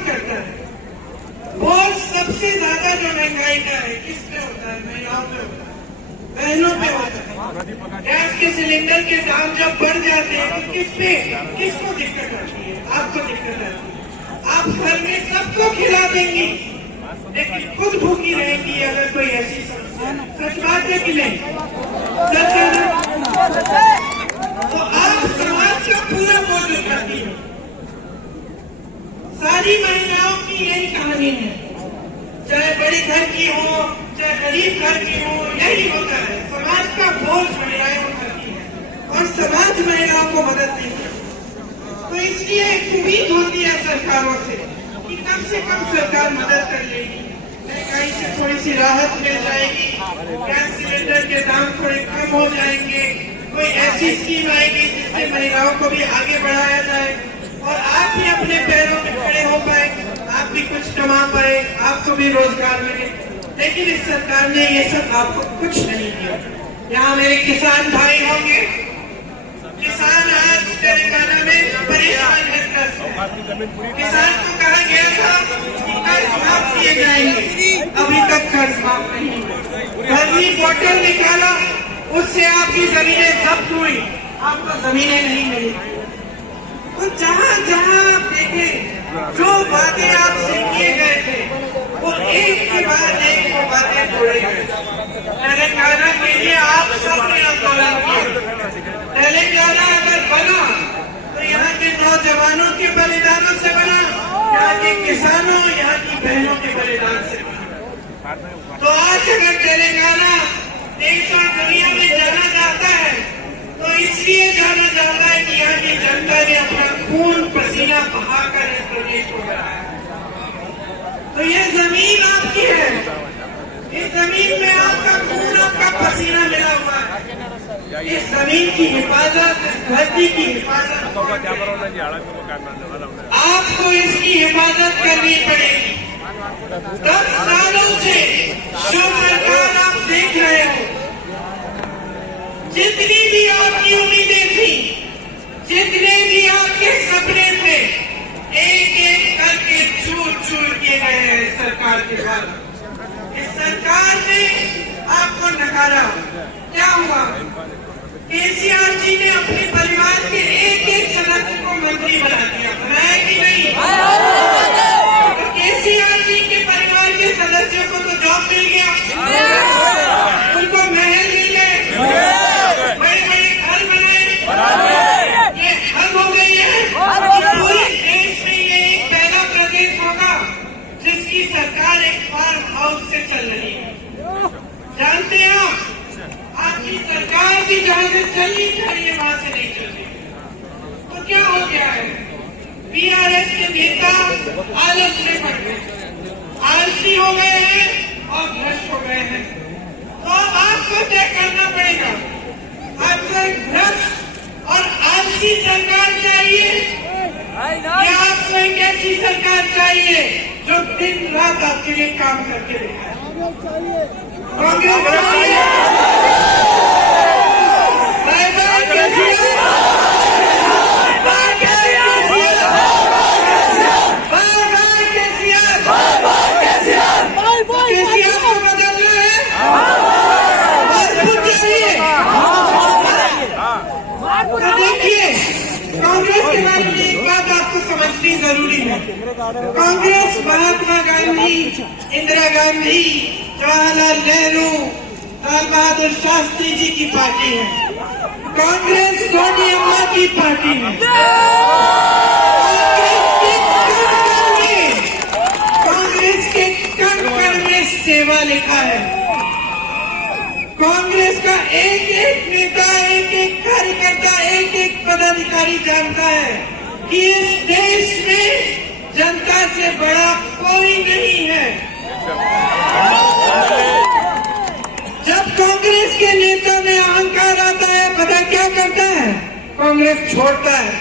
कौन करता है? बोझ सबसे ज्यादा जो महंगाई का है किस पे होता है? महिलाओं पे होता है, बहनों पे होता है। गैस के सिलेंडर के दाम जब बढ़ जाते हैं तो किसको दिक्कत आती है? आपको दिक्कत आती है। आप घर में सबको खिला देंगी लेकिन खुद भूखी रहेंगी अगर कोई ऐसी समस्या। सच बात है कि नहीं? सच है ना? तो आप समाज का पूरा बोझ उठाती है। सारी महिलाओं की यही कहानी है, चाहे बड़ी घर की हो चाहे गरीब घर की हो, यही होता है। समाज का बोझ महिलाएं उठाती है और समाज महिलाओं को मदद नहीं करती। तो इसलिए एक उम्मीद होती है सरकारों से कि कम से कम सरकार मदद कर लेगी, महंगाई से थोड़ी सी राहत मिल जाएगी, गैस सिलेंडर के दाम थोड़े कम हो जाएंगे, कोई ऐसी स्कीम आएगी जिससे महिलाओं को भी आगे बढ़ाया जाए और आप भी अपने पैरों में खड़े हो पाए, आप भी कुछ कमा पाए, आपको भी रोजगार मिले। लेकिन इस सरकार ने ये सब आपको कुछ नहीं किया। यहाँ मेरे किसान भाई होंगे, किसान आज तेलंगाना में परेशान है। किसान को कहा गया था कि कर्ज माफ किए जाएंगे, अभी तक कर्ज माफ नहीं हुआ। गर्मी बोतल निकाला, उससे आपकी जमीनें जब्त हुई, आपको जमीनें नहीं मिली। तो जहाँ जहाँ आप देखें जो वादे आपसे किए गए थे वो एक के बाद एक वो बातें जोड़े गए। तेलंगाना के लिए आप सबने आंदोलन किया। तेलंगाना अगर बना तो यहाँ के नौजवानों के बलिदानों से बना, यहाँ के किसानों, यहाँ की बहनों के बलिदान से बना। तो आज अगर तेलंगाना देश और दुनिया में जाना जाता है तो इसलिए जाना जाता है कि यहाँ की जनता ने अपना खून पसीना बहाकर इस प्रदेश को बनाया। तो ये जमीन आपकी है, इस जमीन में आपका खून, आपका पसीना मिला हुआ है। इस जमीन की हिफाजत, इस धरती की हिफाजत आपको इसकी हिफाजत करनी पड़ेगी। 10 सालों से जो सरकार आप देख रहे हो, जितनी भी आपकी उम्मीदें थी, जितने भी आपके सपने थे, एक एक करके चूर चूर किए गए हैं इस सरकार के बाद। इस सरकार ने आपको नकारा। क्या हुआ? केसीआर जी ने अपने परिवार के एक एक सदस्य को मंत्री बना दिया, बनाया कि नहीं? तो केसीआर जी के परिवार के सदस्यों को तो जॉब मिल गया, उनको महल मिल गए, बड़े बड़े घर बनाए, ये हद हो गई है। पूरे देश में ये एक पहला प्रदेश होगा जिसकी सरकार एक फार्म हाउस से चल रही है। जानते हैं आप, आपकी सरकार भी जहां से चलनी चाहिए वहां से नहीं चल रही। तो क्या हो गया है? बीआरएस के नेता आलस में पड़ गए, आलसी हो गए हैं और भ्रष्ट हो गए हैं। तो अब आपको तय करना पड़ेगा, आपको एक भ्रष्ट और आलसी सरकार चाहिए या आपको एक ऐसी सरकार चाहिए जो दिन रात आपके लिए काम करके दिखाए? कांग्रेस चाहिए, कांग्रेस के बारे में एक बात आपको समझनी जरूरी है। कांग्रेस महात्मा गांधी, इंदिरा गांधी, जवाहरलाल नेहरू, लाल बहादुर शास्त्री जी की पार्टी है। कांग्रेस सोनी अम्मा की पार्टी है। कांग्रेस के कण में सेवा लिखा है। कांग्रेस का एक एक नेता, एक एक कार्यकर्ता, एक एक पदाधिकारी जानता है कि इस देश में जनता से बड़ा कोई नहीं है। जब कांग्रेस के नेता में अहंकार आता है, पता क्या करता है? कांग्रेस छोड़ता है,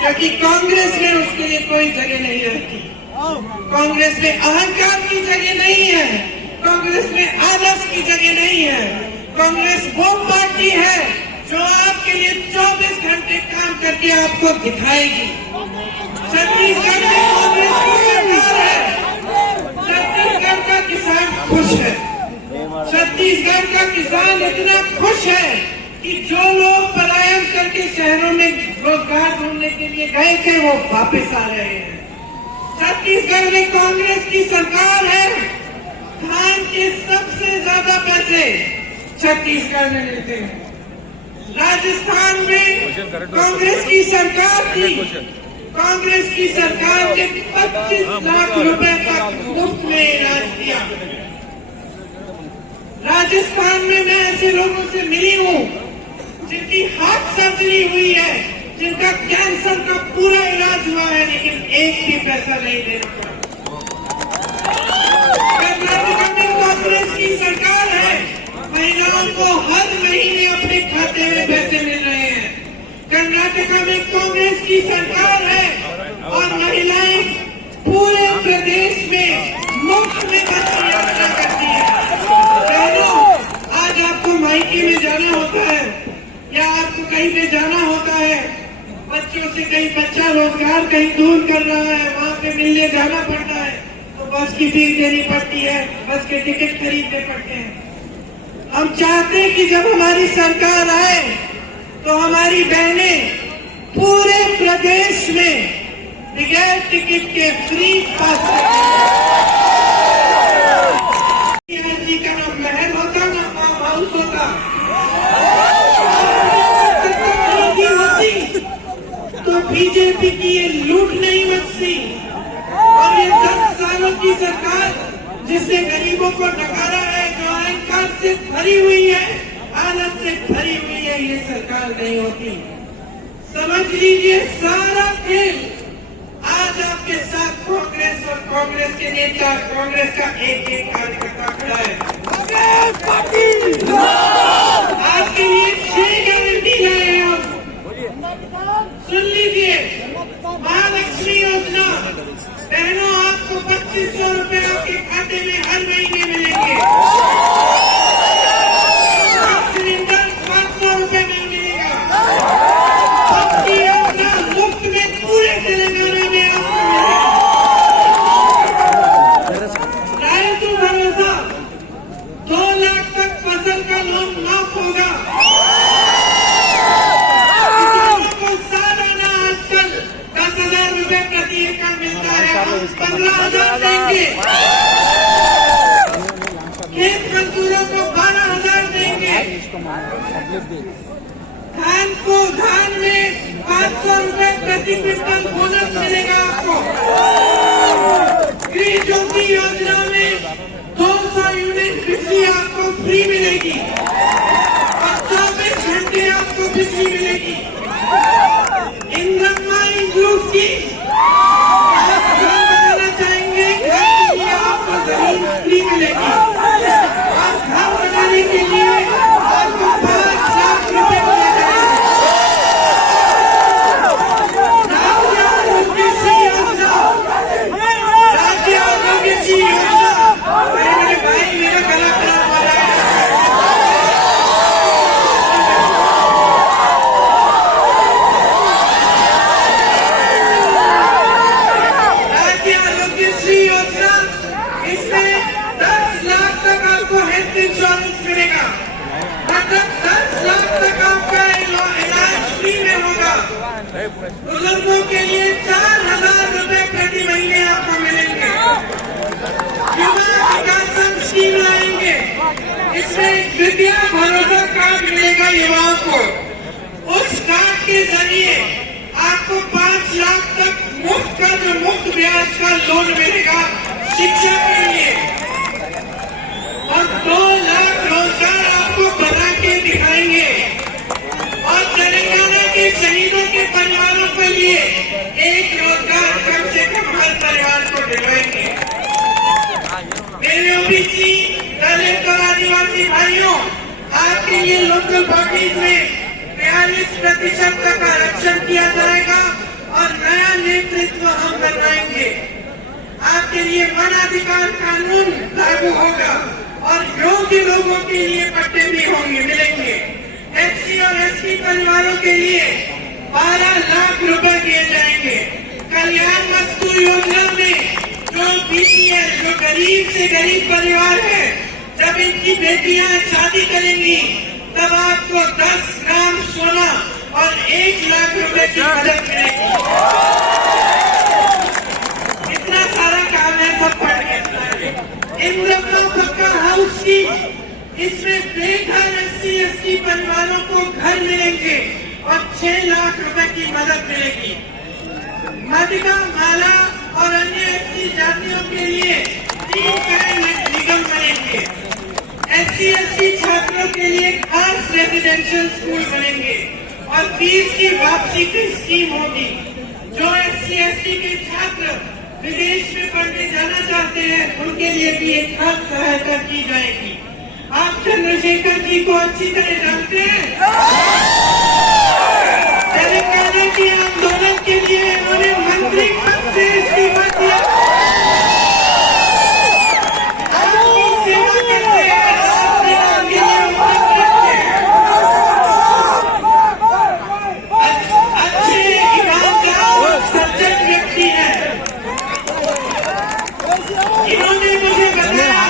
क्योंकि कांग्रेस में उसके लिए कोई जगह नहीं रहती। कांग्रेस में अहंकार की जगह नहीं है, कांग्रेस में आलस की जगह नहीं है। कांग्रेस वो पार्टी है जो आपके लिए 24 घंटे काम करके आपको दिखाएगी। छत्तीसगढ़ में छत्तीसगढ़ का किसान इतना खुश है कि जो लोग पलायन करके शहरों में रोजगार ढूंढने के लिए गए थे वो वापस आ रहे हैं। छत्तीसगढ़ में कांग्रेस की सरकार है, धान के सबसे ज्यादा पैसे छत्तीसगढ़ में मिलते हैं। राजस्थान में कांग्रेस की सरकार थी, कांग्रेस की सरकार ने 25 लाख रुपए तक मुफ्त में इलाज किया। राजस्थान में मैं ऐसे लोगों से मिली हूँ जिनकी हार्ट सर्जरी हुई है, जिनका कैंसर का पूरा इलाज हुआ है, लेकिन एक भी पैसा नहीं देना पड़ा। कर्नाटक में कांग्रेस की सरकार है, महिलाओं को हर महीने अपने खाते में पैसे मिल रहे हैं। कर्नाटक में कांग्रेस की सरकार है और महिलाएं पूरे प्रदेश में मुफ्त में बस यात्रा करती है। आज आपको मायके में जाना होता है या आपको कहीं पे जाना होता है, बच्चों से कहीं बच्चा रोजगार कहीं दूर कर रहा है, वहाँ पे मिलने जाना पड़ता है तो बस की फीस देनी पड़ती है, बस के टिकट खरीदने पड़ते हैं। हम चाहते हैं कि जब हमारी सरकार आए तो हमारी बहनें पूरे प्रदेश में बगैर टिकट के फ्री पास जी का ना महल होता ना फार्म हाउस होता, होती तो बीजेपी की ये लूट नहीं बचती। और ये 10 सालों की सरकार जिसने गरीबों को नकारा है, जो अहंकार से भरी हुई है, आलस से भरी हुई है, ये सरकार नहीं होती। समझ लीजिए सारा खेल आज आपके साथ कांग्रेस और कांग्रेस के नेता, कांग्रेस का एक एक कार्यकर्ता खड़ा है। आपके लिए 6 गारंटी लाए हैं हम, सुन लीजिए। महालक्ष्मी योजना, बहनों आपको 2500 रुपए आपके खाते में हर महीने मिलेंगे। सिलेंडर 500 रुपए में मिलेगा। सबकी योजना मुफ्त में पूरे तेलंगाना में आपको मिलेगा। रायतु भरोसा 2 लाख तक फसल का लोन माफ होगा। किसानों को सालाना आजकल 10,000 रुपए प्रति एकड़ मिलता है, हम 15,000 देंगे। खेत मजदूरों को 12,000 देंगे। धान में 500 रुपए प्रति क्विंटल बोनस मिलेगा आपको। गृह ज्योति योजना में 200 यूनिट बिजली आपको फ्री मिलेगी और 24 घंटे आपको बिजली मिलेगी। इंदिरा इंक्लूस की आप घर बनाना चाहेंगे, घर के लिए आपको जमीन फ्री मिलेगी और घर बनाने के लिए आपको 5 लाख रुपए दिए जाएंगे। मेरे भाई मेरा गला खराब हो रहा है। राज्य आरोग्यश्री योजना, इसमें 10 लाख तक आपको हेल्थ इंश्योरेंस मिलेगा, मतलब 10 लाख तक आपका इलाज फ्री में होगा। बुजुर्गों के लिए 4,000 रुपए प्रति महीने आपको मिलेंगे। युवा विकास स्कीम लाएंगे, इसमें विद्या भरोसा कार्ड मिलेगा युवाओं को। उस कार्ड के जरिए आपको 5 लाख तक मुफ्त का जो मुफ्त ब्याज का लोन मिलेगा शिक्षा के लिए और 2 लाख रोजगार आपको बना के दिखाएंगे। और तेलंगाना के शहीदों के परिवारों के लिए एक रोजगार कम से कम हर परिवार को दिलवाएंगे। मेरे ओबीसी, दलित और आदिवासी भाइयों, आपके लिए लोकल बॉडीज में 42% तक आरक्षण किया जाएगा और नया नेतृत्व हम बनाएंगे। आपके लिए वन अधिकार कानून लागू होगा और योग्य लोगों के लिए पट्टे भी होंगे मिलेंगे। एससी और एसटी परिवारों के लिए 12 लाख रुपए दिए जाएंगे। कल्याण मजदूर योजना में जो बीसीएल, जो गरीब से गरीब परिवार है, जब इनकी बेटियां शादी करेंगी तब आपको 10 ग्राम सोना और 1 लाख रुपए की मदद मिलेगी। इतना सारा काम है, सब पढ़ के इंदिरा पक्का हाउस की, इसमें बेघर SC/ST परिवारों को घर मिलेंगे और 6 लाख रुपए की मदद मिलेगी। मादिका, माला और अन्य SC जातियों के लिए 3 करोड़ निगम बनेंगे। SC/ST छात्रों के लिए खास रेजिडेंशियल स्कूल बनेंगे और फीस की वापसी की स्कीम होगी। जो SC/ST के छात्र विदेश में पढ़ने जाना चाहते हैं उनके लिए भी एक खास सहायता की जाएगी। आप चंद्रशेखर जी को अच्छी तरह जानते हैं। तेलंगाना के आंदोलन के लिए उन्होंने मंत्री पद से इस्तीफा दिया। आपकी सेवा करते हैं, आपके नाम के लिए अच्छे ईमानदार सज्जन व्यक्ति हैं। इन्होंने मुझे बताया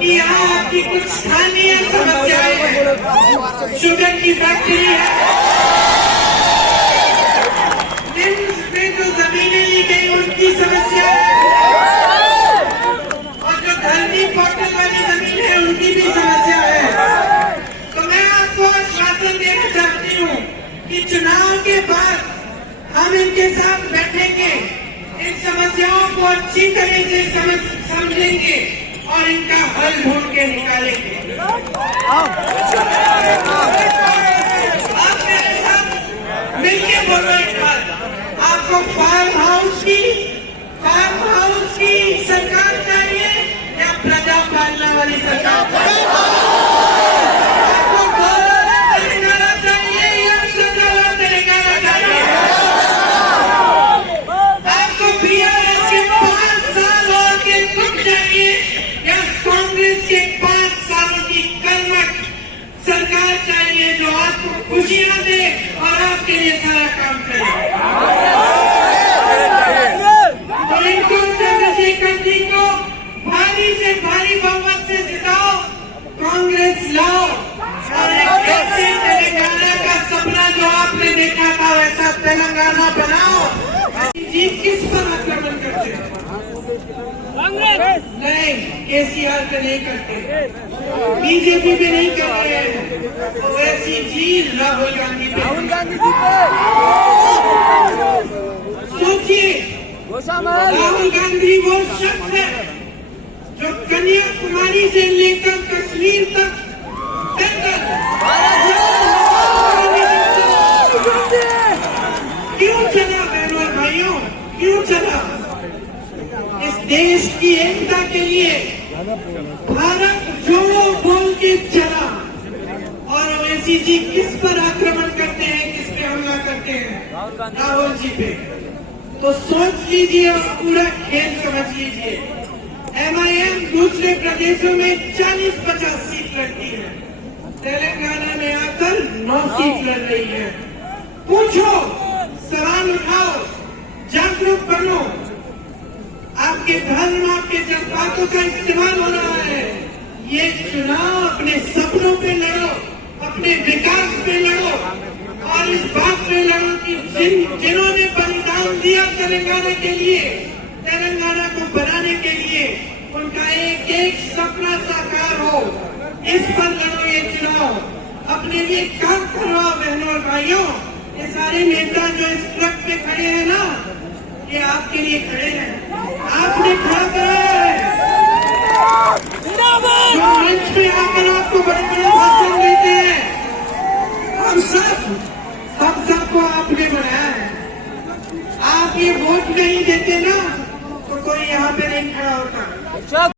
कि यहाँ आपकी कुछ स्थानीय समस्याएं हैं। शुगर की फैक्ट्री है, निम्स में जो जमीनें ली गई उनकी समस्या है, और जो धरती पोर्टल वाली जमीन है उनकी भी समस्या है। तो मैं आपको आश्वासन देना चाहती हूँ कि चुनाव के बाद हम इनके साथ बैठेंगे, इन समस्याओं को अच्छी तरह से समझेंगे और इनका हल ढूंढ के निकालेंगे। आप मेरे साथ मिलके बोलो एक बात, आपको फार्म हाउस की सरकार चाहिए या प्रजा पालना वाली सरकार? आपको गौरव तेलंगाना चाहिए या प्रजा तेलंगाना चाहिए? आपको BRS के 5 साल और के दुख चाहिए या कांग्रेस के 5 सालों की कर्मठ सरकार चाहिए जो आपको खुशियां दे और आपके लिए सारा काम करे? तो इनको चंद्रशेखर जी को भारी से भारी बहुमत से जिताओ, कांग्रेस लाओ और एक ऐसे तेलंगाना का सपना जो आपने देखा था वैसा तेलंगाना बनाओ। जी किस पर आक्रमण करते हैं? नहीं, KCR पे नहीं करते, BJP पे नहीं कर रहे हैं, ओवैसी जी राहुल गांधी पे। सोचिए, राहुल गांधी वो शख्स है जो कन्याकुमारी से लेकर कश्मीर तक क्यों चला बहनों और भाइयों, क्यों चला? इस देश की एकता के लिए भारत जोड़ो बोल के चला। और ओवैसी जी किस पर आक्रमण करते हैं, किस पे हमला करते हैं? राहुल जी पे। तो सोच लीजिए और पूरा खेल समझ लीजिए। MIM दूसरे प्रदेशों में 40-50 सीट लड़ती है, तेलंगाना में आकर 9 सीट लड़ रही है। पूछो, सवाल उठाओ, जागरूक बनो। आपके धर्म, आपके जज्बातों का इस्तेमाल हो रहा है। ये चुनाव अपने सपनों पे लड़ो, अपने विकास पे लड़ो और इस बात पे लड़ो कि जिन्होंने बलिदान दिया तेलंगाना के लिए, तेलंगाना को बनाने के लिए, उनका एक एक सपना साकार हो। इस पर लड़ो ये चुनाव। अपने लिए काम करवाओ बहनों और भाइयों। ये सारे नेता जो इस ट्रक पे खड़े हैं ना, ये आपके लिए खड़े हैं, आपने खड़ा कराया है। जो मंच पे आकर आपको बड़े बड़े भाषण देते हैं, हम सबको आपने बनाया है। आप ये वोट नहीं देते ना तो कोई यहाँ पे नहीं खड़ा होता।